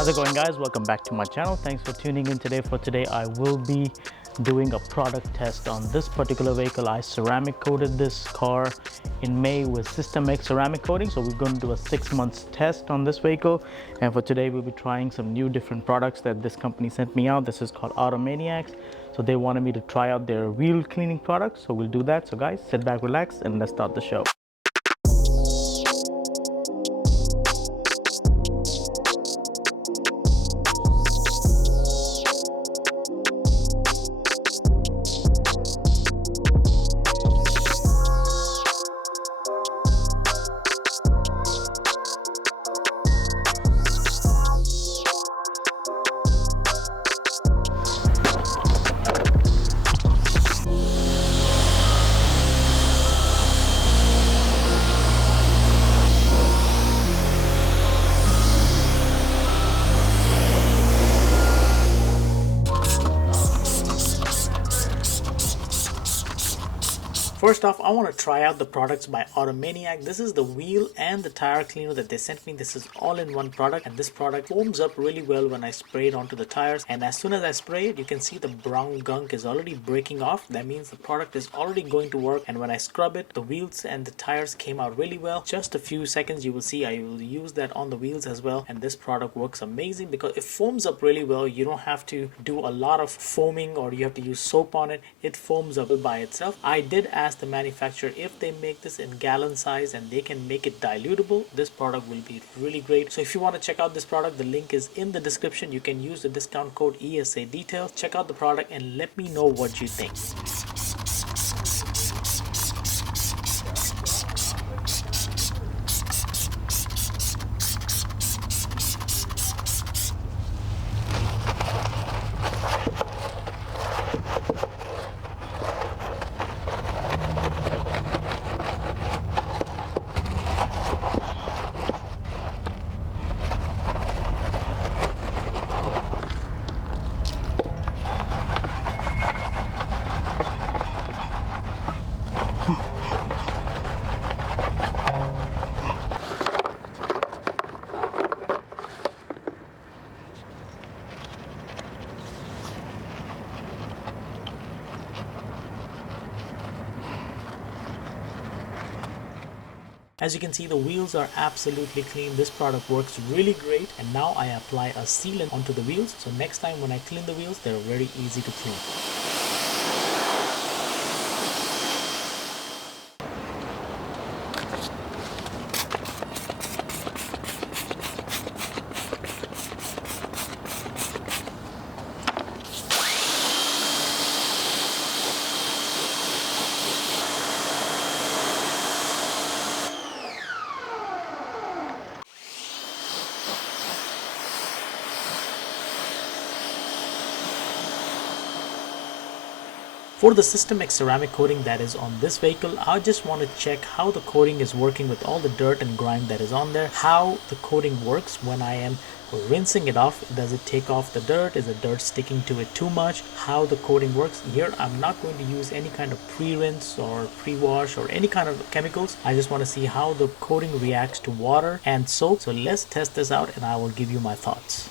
How's it going, guys? Welcome back to my channel. Thanks for tuning in today. For today, I will be doing a product test on this particular vehicle. I ceramic coated this car in May with System X ceramic coating. So we're going to do a 6 months test on this vehicle. And for today, we'll be trying some new different products that this company sent me out. This is called Auto Maniacs. So they wanted me to try out their wheel cleaning products. So we'll do that. So guys, sit back, relax, and let's start the show. First off, I want to try out the products by Auto Maniac. This is the wheel and the tire cleaner that they sent me. This is all in one product, and this product foams up really well when I spray it onto the tires. And as soon as I spray it, you can see the brown gunk is already breaking off. That means the product is already going to work. And when I scrub it, the wheels and the tires came out really well. Just a few seconds, you will see I will use that on the wheels as well. And this product works amazing because it foams up really well. You don't have to do a lot of foaming or you have to use soap on it. It foams up by itself. I did ask the manufacturer if they make this in gallon size and they can make it dilutable. This product will be really great. So if you want to check out this product, the link is in the description. You can use the discount code E.S.A details. Check out the product and let me know what you think. As you can see, the wheels are absolutely clean. This product works really great. And now I apply a sealant onto the wheels. So next time when I clean the wheels, they're very easy to clean. For the System X ceramic coating that is on this vehicle, I just want to check how the coating is working with all the dirt and grime that is on there, how the coating works when I am rinsing it off. Does it take off the dirt? Is the dirt sticking to it too much? How the coating works. Here I'm not going to use any kind of pre-rinse or pre-wash or any kind of chemicals. I just want to see how the coating reacts to water and soap. So let's test this out and I will give you my thoughts.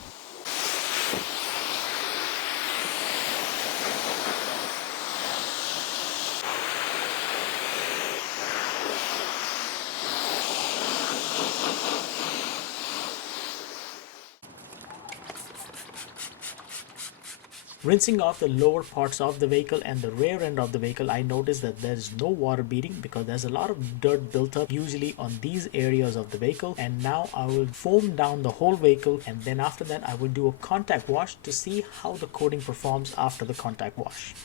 Rinsing off the lower parts of the vehicle and the rear end of the vehicle, I noticed that there is no water beading because there's a lot of dirt built up usually on these areas of the vehicle. And now I will foam down the whole vehicle, and then after that I will do a contact wash to see how the coating performs after the contact wash.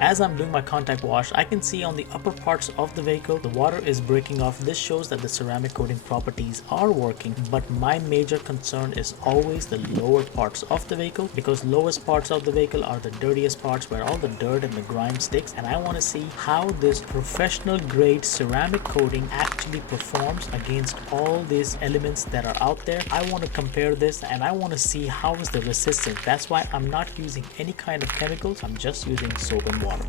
As I'm doing my contact wash, I can see on the upper parts of the vehicle, the water is breaking off. This shows that the ceramic coating properties are working, but my major concern is always the lower parts of the vehicle, because lowest parts of the vehicle are the dirtiest parts where all the dirt and the grime sticks, and I want to see how this professional grade ceramic coating actually performs against all these elements that are out there. I want to compare this and I want to see how is the resistance. That's why I'm not using any kind of chemicals. I'm just using soap and water.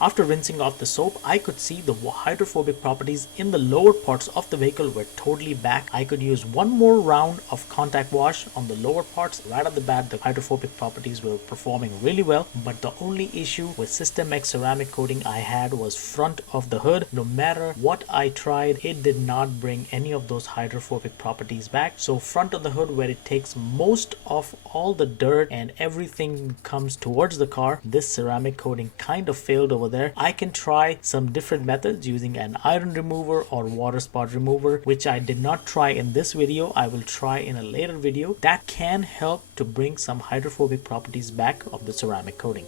After rinsing off the soap, I could see the hydrophobic properties in the lower parts of the vehicle were totally back. I could use one more round of contact wash on the lower parts. Right off the bat, the hydrophobic properties were performing really well, but the only issue with System X ceramic coating I had was front of the hood. No matter what I tried, it did not bring any of those hydrophobic properties back. So front of the hood, where it takes most of all the dirt and everything comes towards the car, this ceramic coating kind of failed over there. I can try some different methods using an iron remover or water spot remover, which I did not try in this video. I will try in a later video. That can help to bring some hydrophobic properties back of the ceramic coating.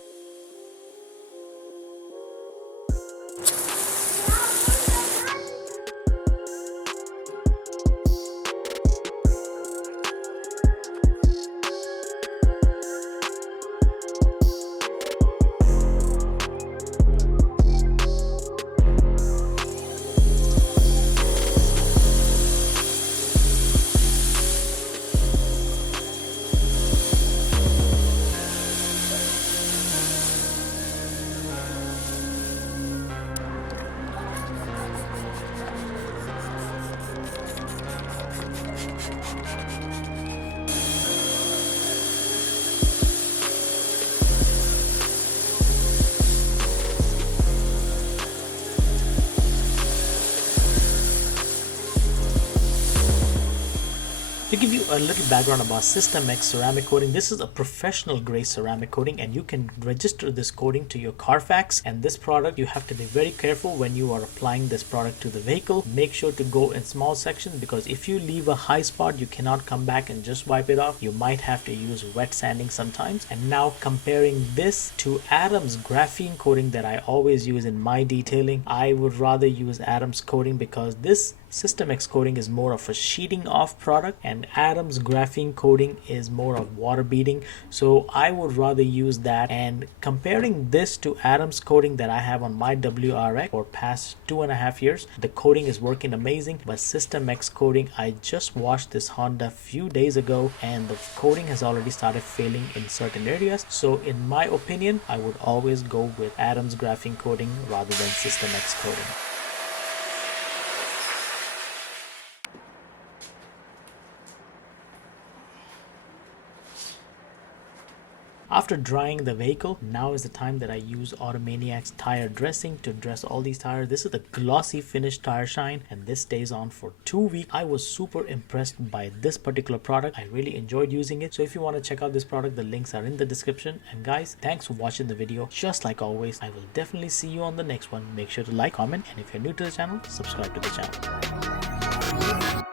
To give you a little background about System X ceramic coating, this is a professional grade ceramic coating and you can register this coating to your Carfax. And this product, you have to be very careful when you are applying this product to the vehicle. Make sure to go in small sections, because if you leave a high spot, you cannot come back and just wipe it off. You might have to use wet sanding sometimes. And now comparing this to Adam's graphene coating that I always use in my detailing, I would rather use Adam's coating because this System X coating is more of a sheeting off product and Adam's graphene coating is more of water beading. So I would rather use that. And comparing this to Adam's coating that I have on my WRX for past 2.5 years, the coating is working amazing. But System X coating, I just washed this Honda a few days ago and the coating has already started failing in certain areas. So in my opinion, I would always go with Adam's graphene coating rather than System X coating. After drying the vehicle, now is the time that I use Auto Maniacs tire dressing to dress all these tires. This is the glossy finish tire shine and this stays on for 2 weeks. I was super impressed by this particular product. I really enjoyed using it. So if you want to check out this product, the links are in the description. And guys, thanks for watching the video. Just like always, I will definitely see you on the next one. Make sure to like, comment, and if you're new to the channel, subscribe to the channel.